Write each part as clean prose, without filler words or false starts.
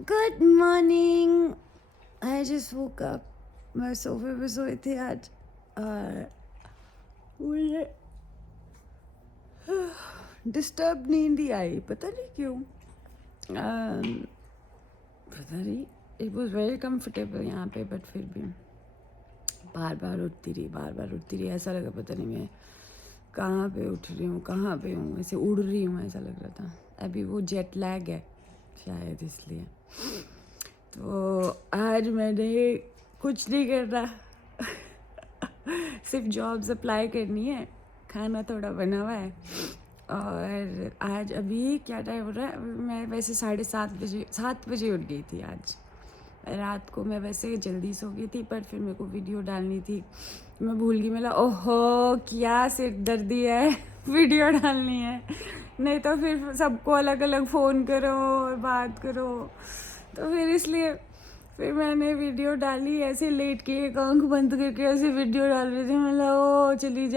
Good morning. I just woke up. मैं सोफे पे सोई थी आज और मुझे डिस्टर्ब नींद ही आई, पता नहीं क्यों। पता नहीं, इट वॉज वेरी कम्फर्टेबल यहाँ पे, बट फिर भी बार बार उठती रही। ऐसा लगा पता नहीं मैं कहाँ पे उठ रही हूँ, कहाँ पे हूँ, ऐसे उड़ रही हूँ ऐसा लग रहा था। अभी वो जेट लैग है शायद, इसलिए। तो आज मैंने कुछ नहीं करना सिर्फ जॉब्स अप्लाई करनी है, खाना थोड़ा बना हुआ है। और आज अभी क्या टाइम हो रहा है? मैं वैसे 7:30 बजे उठ गई थी आज। रात को मैं वैसे जल्दी सो गई थी, पर फिर मेरे को वीडियो डालनी थी, मैं भूल गई। मैं ओहो क्या सिर दर्दी है वीडियो डालनी है, नहीं तो फिर सबको अलग अलग फ़ोन करो और बात करो। तो फिर इसलिए फिर मैंने वीडियो डाली, ऐसे लेट के एक आंख बंद करके ऐसे वीडियो डाल रही थी। मतलब ओ चली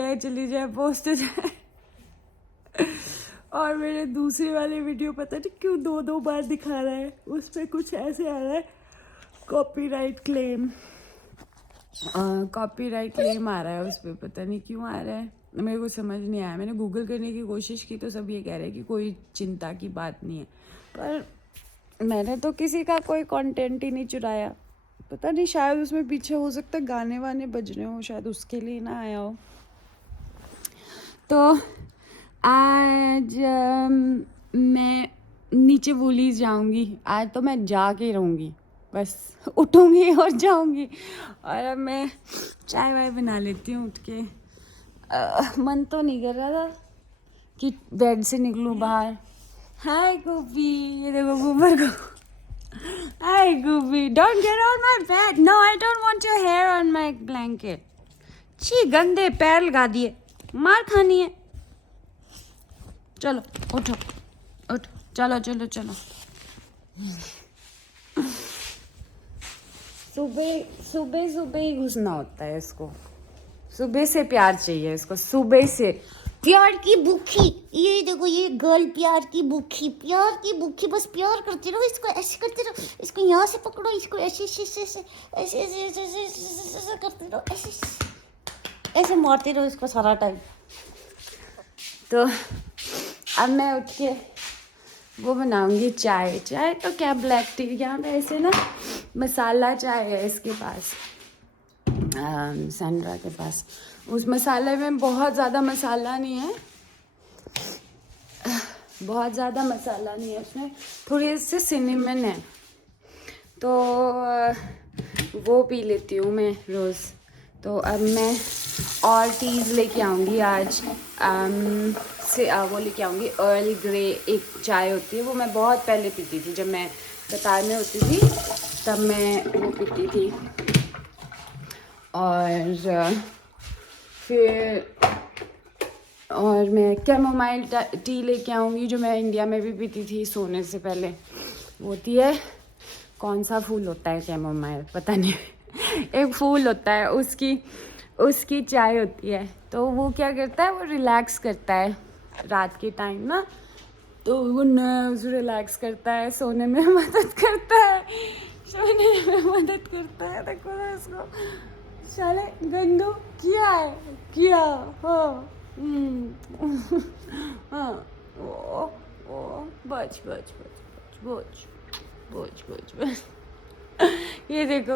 जाए पोस्ट हो जाए और मेरे दूसरे वाले वीडियो पता नहीं क्यों 2 बार दिखा रहा है, उस पर कुछ ऐसे आ रहा है कॉपीराइट क्लेम आ रहा है उस पर, पता नहीं क्यों आ रहा है, मेरे को समझ नहीं आया। मैंने गूगल करने की कोशिश की तो सब ये कह रहे हैं कि कोई चिंता की बात नहीं है, पर मैंने तो किसी का कोई कंटेंट ही नहीं चुराया। पता नहीं, शायद उसमें पीछे हो सकता है गाने वाने बज रहे हो, शायद उसके लिए ना आया हो। तो आज मैं नीचे वूलीज जाऊंगी। आज तो मैं जाके रहूँगी, बस उठूँगी और जाऊंगी। और अब मैं चाय वाय बना लेती हूँ उठ के। मन तो नहीं कर रहा था कि बेड से निकलूँ बाहर। हाय गोपी, ये देखो घूमर को। Hi Gopi, don't get on my bed. No, I don't want your hair on my blanket. छी, गंदे पैर लगा दिए, मार खानी है। चलो उठो चलो। सुबह ही घुसना होता है इसको, सुबह से प्यार चाहिए इसको, सुबह से प्यार की भूखी। ये देखो, ये गर्ल प्यार की भूखी बस प्यार करते रहो, इसको ऐसे करते रहो, इसको यहाँ से पकड़ो, इसको ऐसे करते रहो, ऐसे मारते रहो इसको सारा टाइम। तो अब मैं उठ के वो बनाऊंगी चाय तो क्या, ब्लैक टी। यहाँ पे ऐसे ना मसाला चाय है इसके पास, सैंड्रा के पास। उस मसाले में बहुत ज़्यादा मसाला नहीं है, उसमें थोड़ी इससे सिनेमन है, तो वो पी लेती हूँ मैं रोज़। तो अब मैं और टीज़ लेके आऊँगी आज। वो लेके आऊँगी अर्ल ग्रे, एक चाय होती है, वो मैं बहुत पहले पीती थी, जब मैं कतार में होती थी तब मैं वो पीती थी। और मैं कैमोमाइल टी लेके आऊँगी, जो मैं इंडिया में भी पीती थी सोने से पहले। वो होती है, कौन सा फूल होता है कैमोमाइल, पता नहीं एक फूल होता है, उसकी चाय होती है। तो वो क्या करता है, वो रिलैक्स करता है रात के टाइम ना, तो वो नर्व्स रिलैक्स करता है, सोने में मदद करता है। देखो ना इसको, साले गंदू किया हाँ। हाँ, ओ बच ये देखो,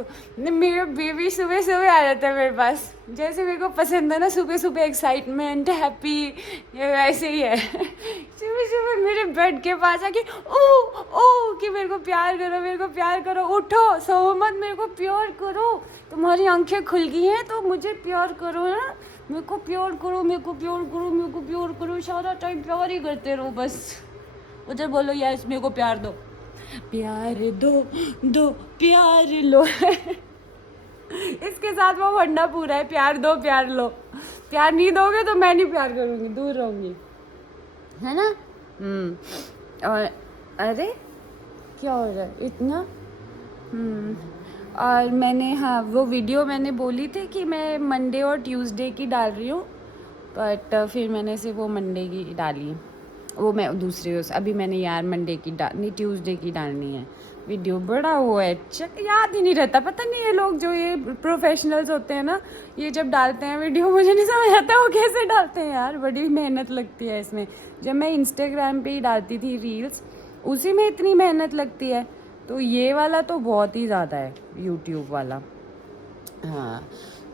मेरा बेबी सुबह आ जाता है मेरे पास, जैसे मेरे को पसंद है ना, सुबह एक्साइटमेंट, हैप्पी, ये वैसे ही है। सुबह मेरे बेड के पास आके ओ कि मेरे को प्यार करो, उठो, सो मत, मेरे को प्यार करो, तुम्हारी आंखें खुल गई हैं तो मुझे प्यार करो ना, मेरे को प्यार करो, सारा टाइम प्यार ही करते रहो बस। उधर बोलो यस, मेरे को प्यार दो, प्यार लो। इसके साथ वो फंडा पूरा है, प्यार दो प्यार लो। प्यार नहीं दोगे तो मैं नहीं प्यार करूँगी, दूर रहूँगी, है ना। और अरे क्या हो रहा है इतना। और मैंने, हाँ, वो वीडियो मैंने बोली थी कि मैं मंडे और ट्यूसडे की डाल रही हूँ, बट फिर मैंने सिर्फ वो मंडे की डाली। वो मैं दूसरी अभी मैंने यार मंडे की नहीं ट्यूसडे की डालनी है वीडियो। बड़ा वो है याद ही नहीं रहता, पता नहीं ये लोग जो ये प्रोफेशनल्स होते हैं ना, ये जब डालते हैं वीडियो मुझे नहीं समझ आता वो कैसे डालते हैं यार, बड़ी मेहनत लगती है इसमें। जब मैं इंस्टाग्राम पे ही डालती थी रील्स, उसी में इतनी मेहनत लगती है, तो ये वाला तो बहुत ही ज़्यादा है यूट्यूब वाला। हाँ,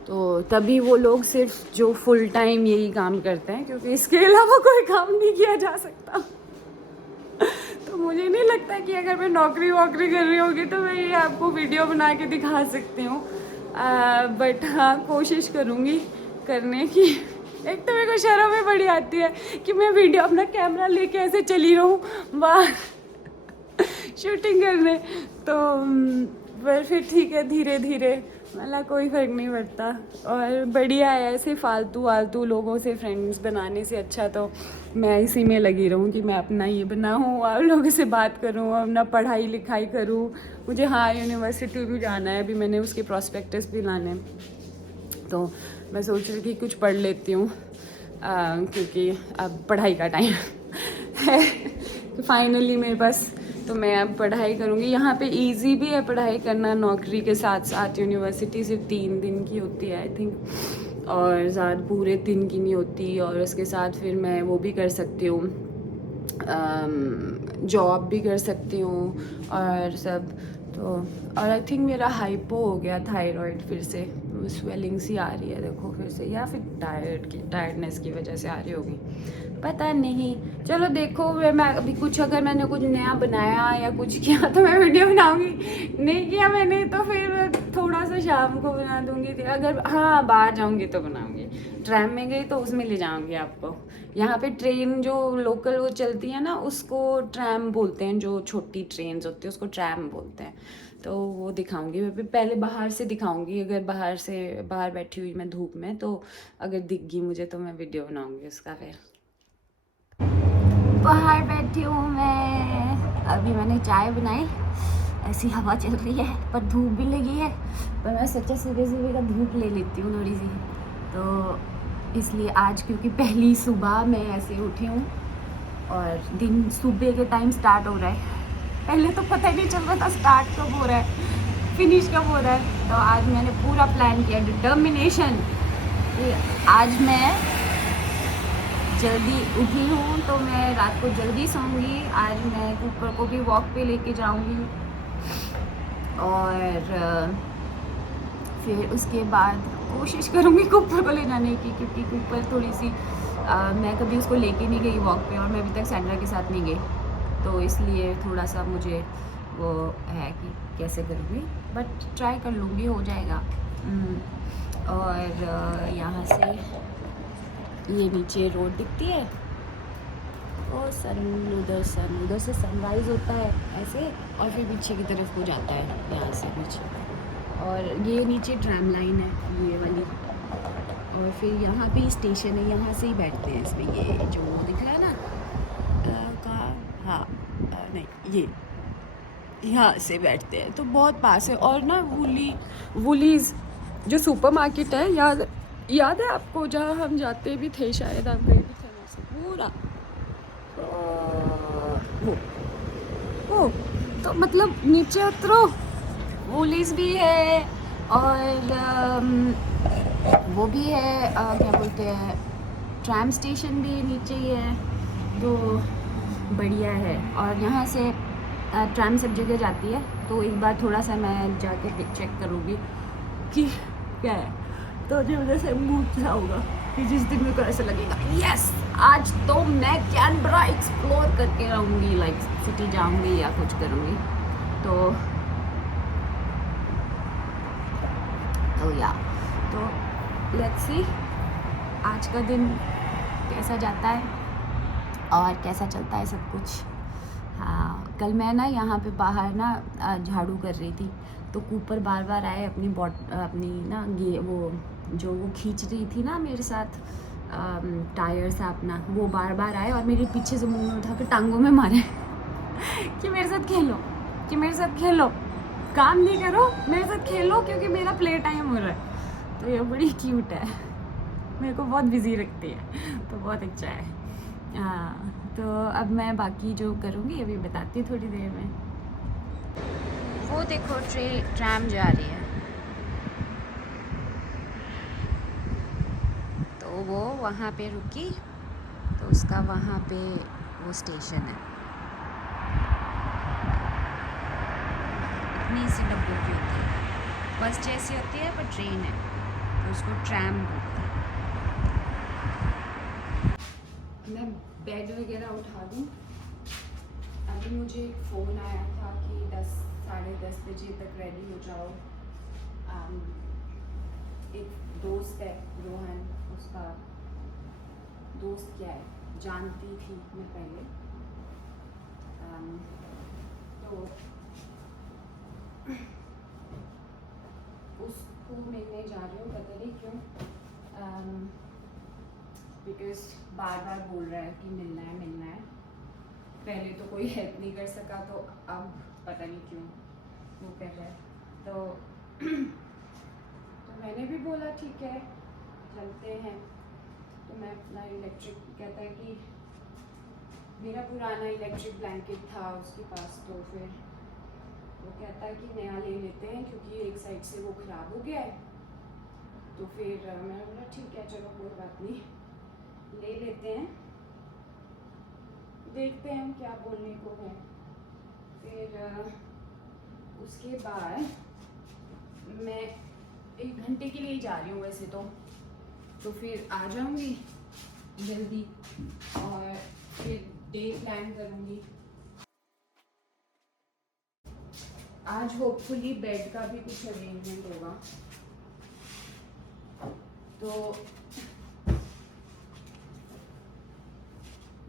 तो तभी वो लोग सिर्फ जो फुल टाइम यही काम करते हैं, क्योंकि इसके अलावा कोई काम नहीं किया जा सकता। तो मुझे नहीं लगता कि अगर मैं नौकरी वोकरी कर रही होगी तो मैं ये आपको वीडियो बना के दिखा सकती हूँ, बट हाँ कोशिश करूँगी करने की। एक तो मेरे को शर्म में बड़ी आती है कि मैं वीडियो अपना कैमरा लेके ऐसे चली रहूँ बाहर शूटिंग करने, तो पर फिर ठीक है, धीरे धीरे मतलब कोई फ़र्क नहीं पड़ता। और बढ़िया है, ऐसे फालतू लोगों से फ्रेंड्स बनाने से अच्छा तो मैं इसी में लगी रहूँ कि मैं अपना ये बनाऊँ और लोगों से बात करूँ, अपना पढ़ाई लिखाई करूँ। मुझे हाँ यूनिवर्सिटी भी जाना है, अभी मैंने उसके प्रॉस्पेक्टस भी लाने हैं, तो मैं सोच रही थी कुछ पढ़ लेती हूँ, क्योंकि अब पढ़ाई का टाइम है फाइनली मेरे पास, तो मैं अब पढ़ाई करूँगी। यहाँ पे इजी भी है पढ़ाई करना, नौकरी के साथ साथ। यूनिवर्सिटी सिर्फ 3 दिन की होती है आई थिंक, और ज़्यादा पूरे दिन की नहीं होती, और उसके साथ फिर मैं वो भी कर सकती हूँ, जॉब भी कर सकती हूँ और सब। तो और आई थिंक मेरा हाइपो हो गया थायराइड, फिर से स्वेलिंग सी आ रही है देखो फिर से, या फिर टायर्डनेस की वजह से आ रही होगी, पता नहीं। चलो देखो मैं अभी कुछ, अगर मैंने कुछ नया बनाया या कुछ किया तो मैं वीडियो बनाऊंगी, नहीं किया मैंने तो फिर थोड़ा सा शाम को बना दूंगी। अगर हाँ बाहर जाऊंगी तो बनाऊंगी, ट्रैम में गई तो उसमें ले जाऊंगी आपको। यहाँ पे ट्रेन जो लोकल वो चलती है ना, उसको ट्रैम बोलते हैं, जो छोटी ट्रेन होती है उसको ट्रैम बोलते हैं, तो वो दिखाऊंगी। मैं पहले बाहर से दिखाऊंगी, अगर बाहर बैठी हुई मैं धूप में, तो अगर दिख गई मुझे तो मैं वीडियो बनाऊंगी उसका। फिर बाहर बैठी हूँ मैं, अभी मैंने चाय बनाई, ऐसी हवा चल रही है पर धूप भी लगी है, पर मैं सोचा सुबह का धूप ले लेती हूँ थोड़ी सी, तो इसलिए आज क्योंकि पहली सुबह मैं ऐसे उठी हूँ और दिन सुबह के टाइम स्टार्ट हो रहा है। पहले तो पता ही नहीं चल रहा था स्टार्ट कब हो रहा है फिनिश कब हो रहा है, तो आज मैंने पूरा प्लान किया, डिटर्मिनेशन। आज मैं जल्दी उठी हूँ तो मैं रात को जल्दी सोऊंगी। आज मैं कुकर को भी वॉक पे लेके जाऊंगी, और फिर उसके बाद कोशिश करूँगी कुपर को ले जाने की, क्योंकि कुपर थोड़ी सी मैं कभी उसको लेके नहीं गई वॉक पे, और मैं अभी तक सैंड्रा के साथ नहीं गई, तो इसलिए थोड़ा सा मुझे वो है कि कैसे करूँगी, बट ट्राई कर लूँगी, हो जाएगा। और यहाँ से ये नीचे रोड दिखती है, और उधर से सनराइज़ होता है ऐसे, और फिर पीछे की तरफ हो जाता है यहाँ से पीछे, और ये नीचे ट्रैम लाइन है ये वाली, और फिर यहाँ पे स्टेशन है, यहाँ से ही बैठते हैं इसमें, ये जो दिख रहा है ना कहाँ, हाँ नहीं ये यहाँ से बैठते हैं, तो बहुत पास है। और ना वुलीज़ जो सुपरमार्केट है, याद है आपको, जहाँ हम जाते भी थे, शायद आप गए भी थे वैसे पूरा वो तो मतलब नीचे उतरो वुलीज़ भी है, और वो भी है, क्या बोलते हैं, ट्रैम स्टेशन भी नीचे ही है, तो बढ़िया है। और यहाँ से ट्रैम सब जगह जाती है, तो एक बार थोड़ा सा मैं जाके चेक करूँगी कि क्या है, तो जो वजह से मूड सा होगा कि जिस दिन मेरे को ऐसा लगेगा यस आज तो मैं कैनबरा एक्सप्लोर करके रहूँगी, लाइक सिटी जाऊँगी या कुछ करूँगी, तो या तो लेट्स सी आज का दिन कैसा जाता है और कैसा चलता है सब कुछ। हाँ, कल मैं ना यहाँ पे बाहर ना झाड़ू कर रही थी, तो कूपर बार बार आए अपनी ना ये वो खींच रही थी ना मेरे साथ टायर से अपना, वो बार बार आए और मेरे पीछे से मुंह में उठा के टांगों में मारे कि मेरे साथ खेलो, काम नहीं करो, मेरे साथ खेलो, क्योंकि मेरा प्ले टाइम हो रहा है। तो ये बड़ी क्यूट है, मेरे को बहुत बिजी रखती है, तो बहुत अच्छा है। हाँ। तो अब मैं बाकी जो करूँगी अभी बताती हूँ थोड़ी देर में। वो देखो ट्रैम जा रही है, तो वो वहाँ पे रुकी, तो उसका वहाँ पे वो स्टेशन है। इतनी सी डब्बों की होती है, बस जैसी होती है पर ट्रेन है, तो उसको ट्रैम बोलते हैं। मैं बेड वगैरह उठा दूँ। अभी मुझे एक फ़ोन आया था कि 10 साढ़े 10 बजे तक रेडी हो जाओ। एक दोस्त है रोहन, उसका दोस्त क्या है जानती थी मैं पहले, तो उसको मिलने जा रही हूँ, पता नहीं क्यों, बिकॉज बार बार बोल रहा है कि मिलना है मिलना है। पहले तो कोई हेल्प नहीं कर सका, तो अब पता नहीं क्यों वो कर रहा है। तो मैंने भी बोला ठीक है चलते हैं। तो मैं अपना इलेक्ट्रिक, कहता है कि मेरा पुराना इलेक्ट्रिक ब्लैंकेट था उसके पास, तो फिर वो कहता है कि नया ले लेते हैं क्योंकि एक साइड से वो ख़राब हो गया है। तो फिर मैंने बोला ठीक है चलो कोई बात नहीं, ले लेते हैं, देखते हैं क्या बोलने को है। फिर उसके बाद मैं 1 घंटे के लिए जा रही हूँ वैसे तो फिर आ जाऊँगी जल्दी और फिर डे प्लान करूँगी। आज होपफुली बेड का भी कुछ अरेंजमेंट होगा, तो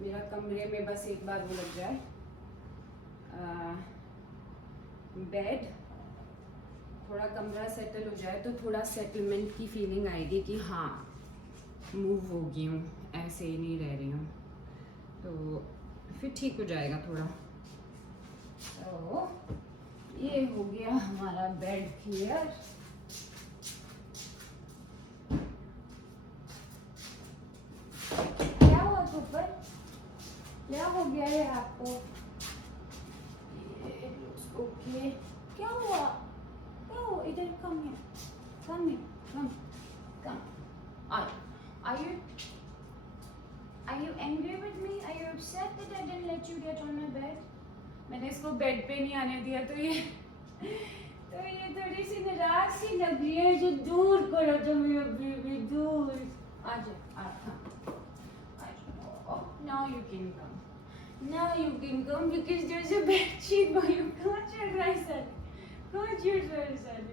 मेरा कमरे में बस एक बार वो लग जाए बेड, थोड़ा कमरा सेटल हो जाए तो थोड़ा सेटलमेंट की फीलिंग आएगी कि हाँ मूव हो गई हूँ, ऐसे ही नहीं रह रही हूँ, तो फिर ठीक हो जाएगा थोड़ा। तो ये हो गया हमारा बेड क्लियर। क्या हुआ ऊपर, क्या हो गया है आपको? ओके, क्या हुआ, क्या हुआ? इधर कम है, कम है, कम कम। Are you angry with me? Are you upset that I didn't let you get on my bed? मैंने इसको बेड पे नहीं आने दिया, तो ये थोड़ी सी नाराज सी लग रही है। जो दूर करो तुम, बेबी दूर आ जाओ। Now you can come. Now you can come because there's a bed sheet by you. Can't you rise up? Can't you rise up?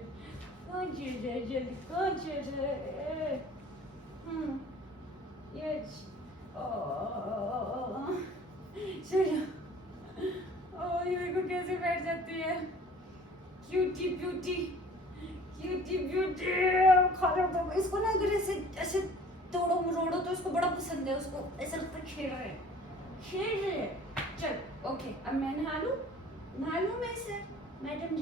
Can't you rise up? Can't you rise up? Yes. Oh. चलो। ओह ये देखो कैसे बैठ जाती है, cutie beauty, cutie beauty. खाना तो इसको ना अगर ऐसे ऐसे तोड़ो मरोड़ो तो उसको बड़ा पसंद है, उसको ऐसा लगता है खेल रहे हैं। चल ओके, अब मैं नहा लूँ मैं सर, मैडम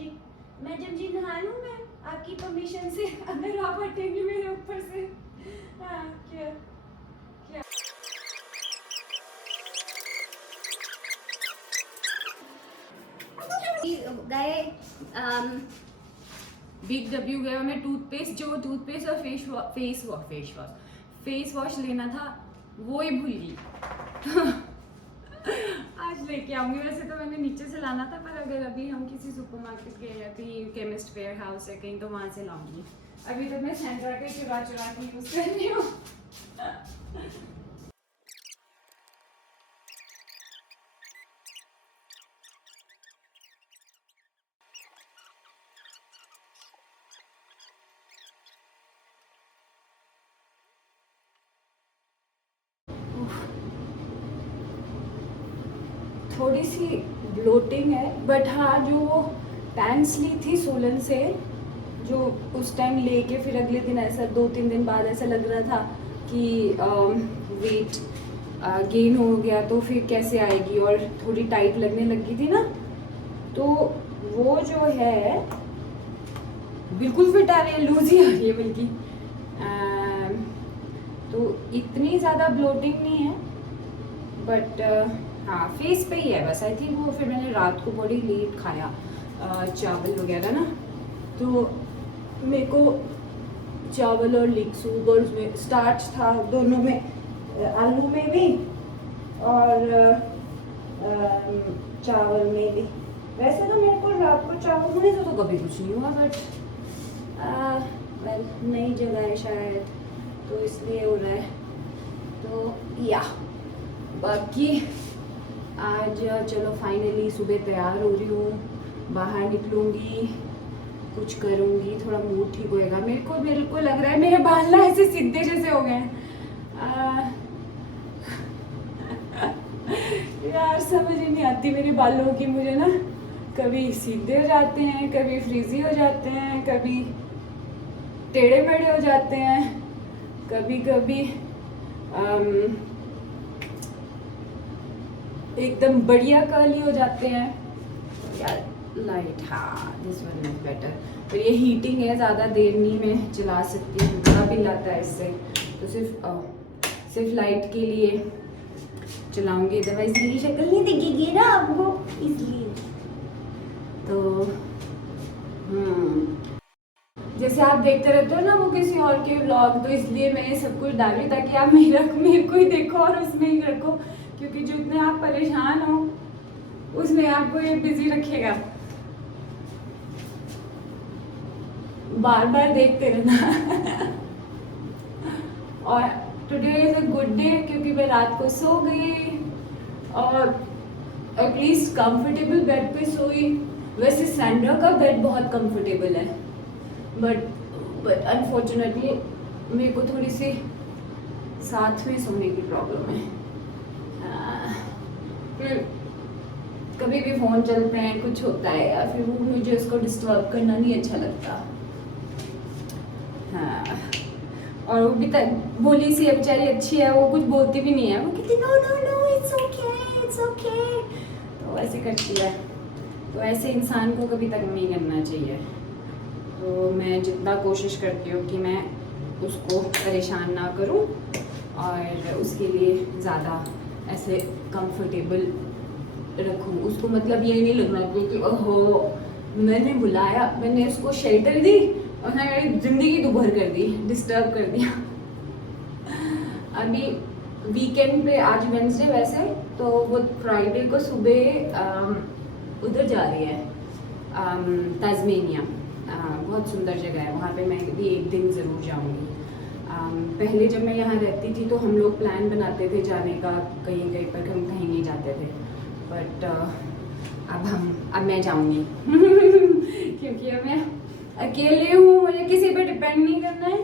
जी नहा लूँ मैं आपकी परमिशन से, अगर आप हटेंगे मेरे ऊपर से। हाँ क्या गए बिग डब्ल्यू गए, मैं टूथपेस्ट और फेस वॉश लेना था, वो ही भूल गई। आज लेके आऊंगी। वैसे तो मैंने नीचे से लाना था, पर अगर अभी हम किसी सुपरमार्केट गए या कहीं केमिस्ट वेयर हाउस है कहीं, तो वहाँ से लाऊंगी। अभी तो मैं सेंट्रा के चुरा के यूज कर रही हूँ। थोड़ी सी ब्लोटिंग है, बट हाँ जो पैंट्स ली थी सोलन से, जो उस टाइम लेके फिर अगले दिन ऐसा 2-3 दिन बाद ऐसा लग रहा था कि वेट गेन हो गया, तो फिर कैसे आएगी, और थोड़ी टाइट लगने लगी थी ना, तो वो जो है बिल्कुल फिट आ रही है, लूज ही आ रही है बल्कि। तो इतनी ज़्यादा ब्लोटिंग नहीं है, बट हाँ फेस पे ही है बस। आई थिंक वो फिर मैंने रात को बड़ी लेट खाया चावल वगैरह ना, तो मेरे को चावल और लिक सूप और उसमें स्टार्च था दोनों में, आलू में भी और चावल में भी। वैसे तो मेरे को रात को चावल होने से तो कभी कुछ नहीं हुआ, बट वेल नई जगह है शायद तो इसलिए हो रहा है। तो या बाकी आज चलो फाइनली सुबह तैयार हो रही हूँ, बाहर निकलूँगी, कुछ करूँगी, थोड़ा मूड ठीक होएगा। मेरे को लग रहा है मेरे बाल ना ऐसे सीधे जैसे हो गए हैं। यार समझ ही नहीं आती मेरे बालों की, मुझे ना कभी सीधे हो जाते हैं, कभी फ्रीजी हो जाते हैं, कभी टेढ़े मेढ़े हो जाते हैं, कभी कभी एकदम बढ़िया कर्ली हो जाते हैं। यार लाइट, हाँ दिस वन इज बेटर। पर ये हीटिंग है, ज़्यादा देर नहीं मैं चला सकती हूँ, बुरा बिल आता है इससे, तो सिर्फ लाइट के लिए चलाऊंगी, अदरवाइज मेरी शक्ल नहीं दिखेगी ना आपको, इसलिए। तो जैसे आप देखते रहते हो ना वो किसी और के व्लॉग, तो इसलिए मैं ये सब कुछ डाल रही ताकि आप मेरे को ही देखो और उसमें ही रखो, क्योंकि जो इतने आप परेशान हो उसमें आपको ये बिजी रखेगा, बार बार देखते रहना। और today is a good day क्योंकि मैं रात को सो गई और एटलीस्ट कंफर्टेबल बेड पे सोई। वैसे सैंड्रा का बेड बहुत कंफर्टेबल है, बट अनफॉर्चुनेटली मेरे को थोड़ी सी साथ में सोने की प्रॉब्लम है। फिर कभी भी फ़ोन चलते हैं, कुछ होता है, या फिर वो मुझे उसको डिस्टर्ब करना नहीं अच्छा लगता। हाँ, और वो भी बोली सी बेचारी अच्छी है, वो कुछ बोलती भी नहीं है, वो कहती no no no it's okay it's okay, तो ऐसे करती है। तो ऐसे इंसान को कभी तंग नहीं करना चाहिए। तो मैं जितना कोशिश करती हूँ कि मैं उसको परेशान ना करूँ और उसके लिए ज़्यादा ऐसे कंफर्टेबल रखूँ उसको, मतलब ये नहीं लगना चाहिए कि ओहो मैंने बुलाया, मैंने उसको शेल्टर दी और मैंने ज़िंदगी दोपहर कर दी, डिस्टर्ब कर दिया। अभी वीकेंड पे, आज वेंसडे वैसे, तो वो फ्राइडे को सुबह उधर जा रही है ताज़मेनिया। बहुत सुंदर जगह है वहाँ पे, मैं भी एक दिन ज़रूर जाऊँगी। पहले जब मैं यहाँ रहती थी तो हम लोग प्लान बनाते थे जाने का कहीं कहीं, पर हम कहीं नहीं जाते थे, बट अब मैं जाऊँगी। क्योंकि अब मैं अकेले हूँ, मुझे किसी पे डिपेंड नहीं करना है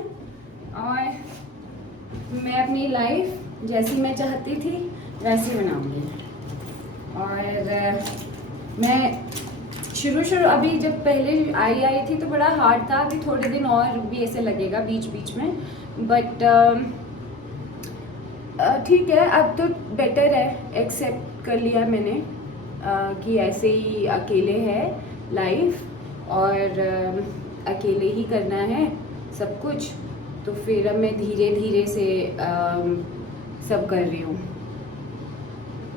और मैं अपनी लाइफ जैसी मैं चाहती थी वैसी बनाऊँगी। और मैं शुरू अभी जब पहले आई थी तो बड़ा हार्ड था, अभी थोड़े दिन और भी ऐसे लगेगा बीच बीच में, बट ठीक है, अब तो बेटर है, एक्सेप्ट कर लिया मैंने कि ऐसे ही अकेले है लाइफ और अकेले ही करना है सब कुछ। तो फिर अब मैं धीरे धीरे से सब कर रही हूँ,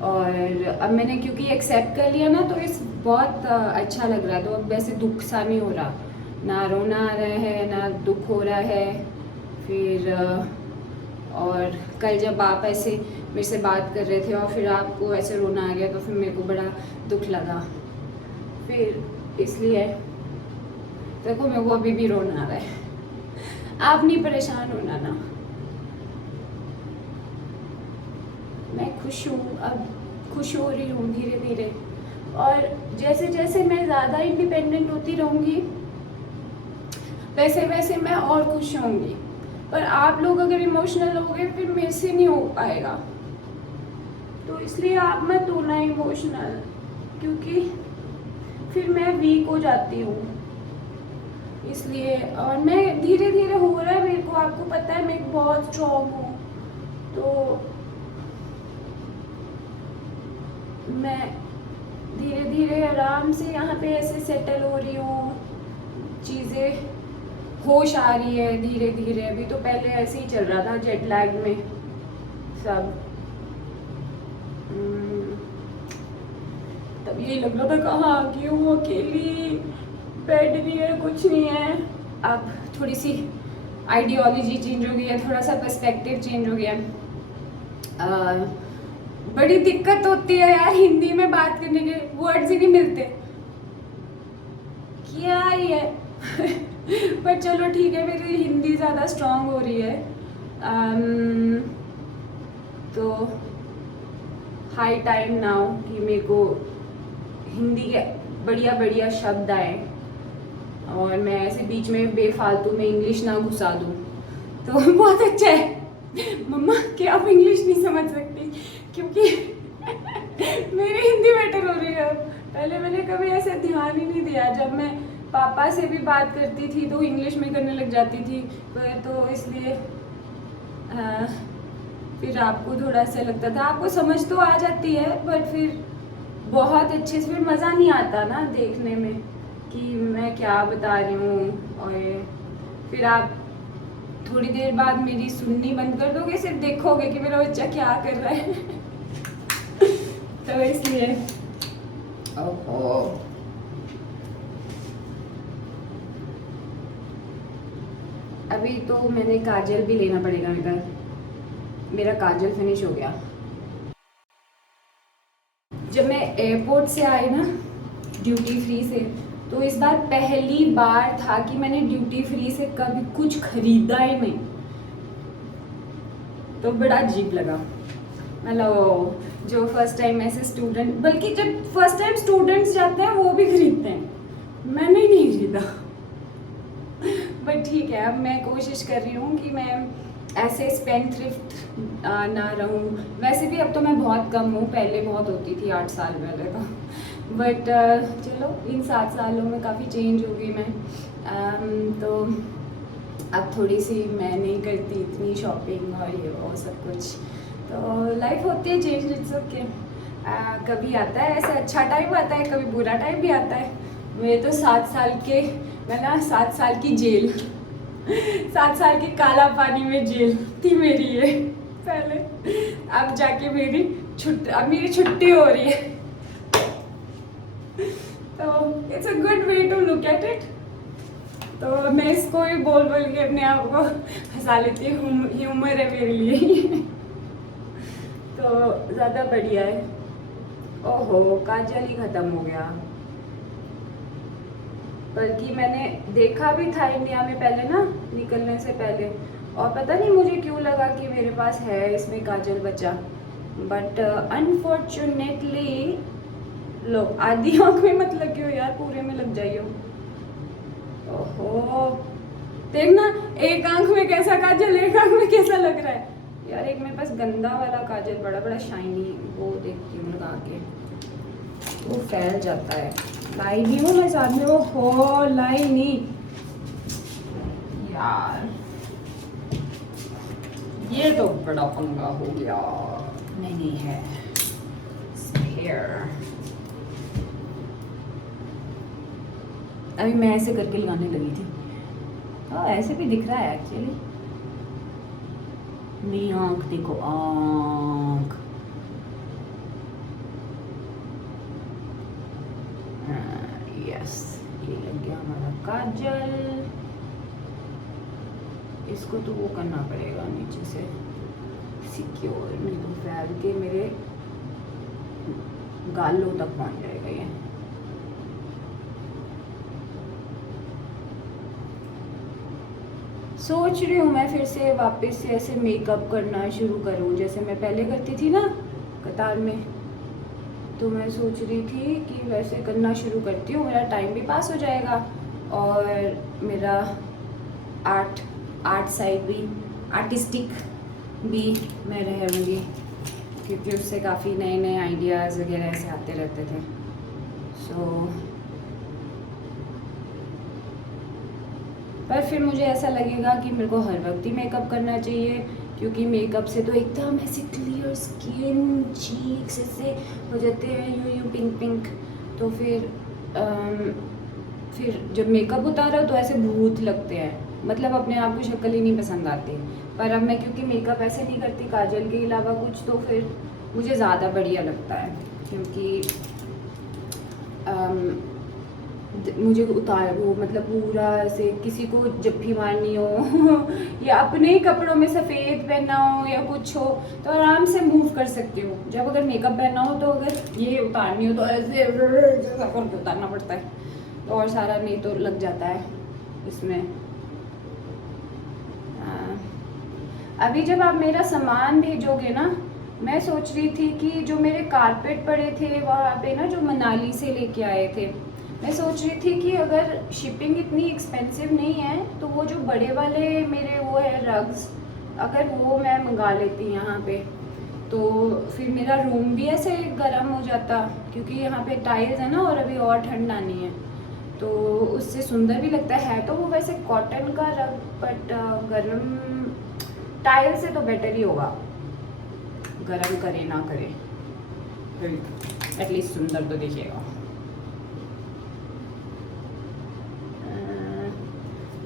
और अब मैंने क्योंकि एक्सेप्ट कर लिया ना, तो इस बहुत अच्छा लग रहा है। तो अब वैसे दुख सा नहीं हो रहा, ना रोना आ रहा है ना दुख हो रहा है। फिर और कल जब आप ऐसे मेरे से बात कर रहे थे और फिर आपको ऐसे रोना आ गया, तो फिर मेरे को बड़ा दुख लगा, फिर इसलिए देखो मेरे को अभी भी रोना आ रहा है। आप नहीं परेशान होना ना, मैं खुश हूँ, अब खुश हो रही हूँ धीरे धीरे, और जैसे जैसे मैं ज़्यादा इंडिपेंडेंट होती रहूँगी वैसे वैसे मैं और खुश होंगी। पर आप लोग अगर इमोशनल हो गए फिर मेरे से नहीं हो पाएगा, तो इसलिए आप मत होना इमोशनल, क्योंकि फिर मैं वीक हो जाती हूँ इसलिए। और मैं धीरे धीरे हो रहा है मेरे को, आपको पता है मैं बहुत स्ट्रॉन्ग हूँ, तो मैं धीरे धीरे आराम से यहाँ पे ऐसे सेटल हो रही हूँ, चीज़ें होश आ रही है धीरे धीरे। अभी तो पहले ऐसे ही चल रहा था जेट लैग में सब, तब यही लग रहा था कहाँ आ गई हूँ अकेली, बेड नहीं है, कुछ नहीं है। अब थोड़ी सी आइडियोलॉजी चेंज हो गई है, थोड़ा सा पर्सपेक्टिव चेंज हो गया है। बड़ी दिक्कत होती है यार हिंदी में बात करने के, वर्ड्स ही नहीं मिलते, क्या ही है। पर चलो ठीक है, मेरी हिंदी ज़्यादा स्ट्रांग हो रही है। तो हाई टाइम नाउ कि मेरे को हिंदी के बढ़िया बढ़िया शब्द आए और मैं ऐसे बीच में बेफालतू में इंग्लिश ना घुसा दूँ, तो बहुत अच्छा है मम्मा कि आप इंग्लिश नहीं समझ सकती, क्योंकि मेरी हिंदी बेटर हो रही है। पहले मैंने कभी ऐसे ध्यान ही नहीं दिया, जब मैं पापा से भी बात करती थी तो इंग्लिश में करने लग जाती थी, तो इसलिए फिर आपको थोड़ा सा लगता था, आपको समझ तो आ जाती है बट फिर बहुत अच्छे से फिर मज़ा नहीं आता ना देखने में कि मैं क्या बता रही हूँ। और फिर आप थोड़ी देर बाद मेरी सुननी बंद कर दोगे, सिर्फ देखोगे कि मेरा बच्चा क्या कर रहा है। तो इसलिए ओहो, अभी तो मैंने काजल भी लेना पड़ेगा, मेरा काजल फिनिश हो गया। जब मैं एयरपोर्ट से आई ना ड्यूटी फ्री से, तो इस बार पहली बार था कि मैंने ड्यूटी फ्री से कभी कुछ खरीदा ही नहीं, तो बड़ा अजीब लगा। मतलब जो फर्स्ट टाइम ऐसे स्टूडेंट, बल्कि जब फर्स्ट टाइम स्टूडेंट्स जाते हैं वो भी खरीदते हैं, मैंने नहीं खरीदा। बट ठीक है, अब मैं कोशिश कर रही हूँ कि मैं ऐसे स्पेंड थ्रिफ्ट ना रहूँ। वैसे भी अब तो मैं बहुत कम हूँ, पहले बहुत होती थी 8 साल पहले तो, बट चलो इन 7 सालों में काफ़ी चेंज हो गई मैं। तो अब थोड़ी सी मैं नहीं करती इतनी शॉपिंग और ये वो सब कुछ, तो लाइफ होती है चेंज, इट्स ओके। कभी आता है ऐसा अच्छा टाइम आता है, कभी बुरा टाइम भी आता है। मेरे तो 7 साल के, मैं ना 7 साल की जेल 7 साल की काला पानी में जेल थी मेरी ये पहले, अब जाके अब मेरी छुट्टी हो रही है। तो it's a good way to look at it. तो मैं इसको ही बोल बोल के अपने आप को हंसा लेती हूँ, ह्यूमर है मेरे लिए। तो ज़्यादा बढ़िया है। ओहो, काजल ही ख़त्म हो गया, बल्कि मैंने देखा भी था इंडिया में पहले ना, निकलने से पहले, और पता नहीं मुझे क्यों लगा कि मेरे पास है इसमें काजल बचा, बट अनफॉर्चुनेटली लो, आधी आँख में मत लगे हो यार, पूरे में लग जाइयो। ओहो, देखना एक आँख में कैसा काजल, एक आँख में कैसा लग रहा है यार। एक मेरे पास गंदा वाला काजल बड़ा बड़ा शाइनी, वो देखती हूँ लगा के, वो फैल जाता है। लाई भी हूँ मैं साथ में, वो हो लाई नहीं यार, ये तो बड़ा पंगा हो गया। नहीं है स्पेयर, अभी मैं ऐसे करके लगाने लगी थी। ऐसे भी दिख रहा है एक्चुअली। मेरी आँख देखो, आँख यस, ये लग गया हमारा काजल। इसको तो वो करना पड़ेगा नीचे से सिक्योर, नहीं तो फैल के मेरे गालों तक पहुंच जाएगा ये। सोच रही हूँ मैं फिर से वापस से ऐसे मेकअप करना शुरू करूँ, जैसे मैं पहले करती थी ना कतार में। तो मैं सोच रही थी कि वैसे करना शुरू करती हूँ, मेरा टाइम भी पास हो जाएगा और मेरा आर्ट साइड भी, आर्टिस्टिक भी मैं रहूँगी, क्योंकि उससे काफ़ी नए नए आइडियाज़ वगैरह ऐसे आते रहते थे। पर फिर मुझे ऐसा लगेगा कि मेरे को हर वक्त ही मेकअप करना चाहिए, क्योंकि मेकअप से तो एकदम ऐसे क्लियर स्किन, चीक्स ऐसे हो जाते हैं यूँ पिंक पिंक। तो फिर जब मेकअप उतारा तो ऐसे भूत लगते हैं, मतलब अपने आप को शक्ल ही नहीं पसंद आती। पर अब मैं क्योंकि मेकअप ऐसे नहीं करती काजल के अलावा कुछ, तो फिर मुझे ज़्यादा बढ़िया लगता है, क्योंकि मुझे उतार वो मतलब पूरा ऐसे किसी को जप्फी मारनी हो या अपने ही कपड़ों में सफ़ेद पहनना हो या कुछ हो तो आराम से मूव कर सकते हो। जब अगर मेकअप पहनना हो तो अगर ये उतारनी हो तो ऐसे करके उतारना पड़ता है, तो और सारा नहीं तो लग जाता है इसमें। अभी जब आप मेरा सामान भेजोगे ना, मैं सोच रही थी कि जो मेरे कारपेट पड़े थे वहाँ पे ना, जो मनाली से लेके आए थे, मैं सोच रही थी कि अगर शिपिंग इतनी एक्सपेंसिव नहीं है तो वो जो बड़े वाले मेरे वो है रग्स, अगर वो मैं मंगा लेती यहाँ पे तो फिर मेरा रूम भी ऐसे गर्म हो जाता, क्योंकि यहाँ पे टाइल्स है ना और अभी और ठंड आनी है तो उससे सुंदर भी लगता है। तो वो वैसे कॉटन का रग बट गर्म टाइल से तो बेटर ही होगा, गरम करे ना करे एटलीस्ट सुंदर तो दिखेगा।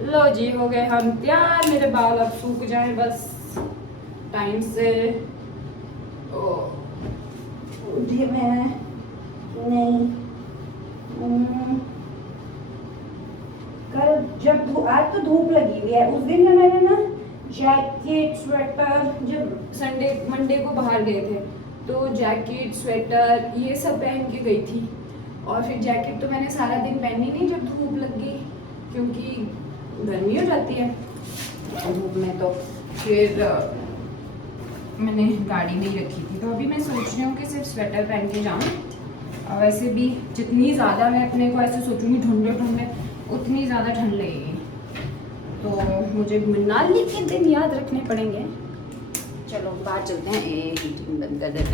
लो जी, हो गए हम तैयार। मेरे बाल अब सूख जाए बस टाइम से। उठी मैं नहीं कल जब आज तो धूप लगी हुई है, उस दिन में मैंने ना जैकेट स्वेटर, जब संडे मंडे को बाहर गए थे तो जैकेट स्वेटर ये सब पहन के गई थी, और फिर जैकेट तो मैंने सारा दिन पहनी नहीं जब धूप लग गई, क्योंकि गर्मी हो जाती है धूप में। तो फिर मैंने गाड़ी में ही रखी थी, तो अभी मैं सोच रही हूँ कि सिर्फ स्वेटर पहन के जाऊँ। और वैसे भी जितनी ज़्यादा मैं अपने को ऐसे सोचूंगी ठंडे ठंडे, उतनी ज़्यादा ठंड लगेगी, तो मुझे मनाली के दिन याद रखने पड़ेंगे। चलो बाहर चलते हैं, हीटिंग बंद कर देते हैं।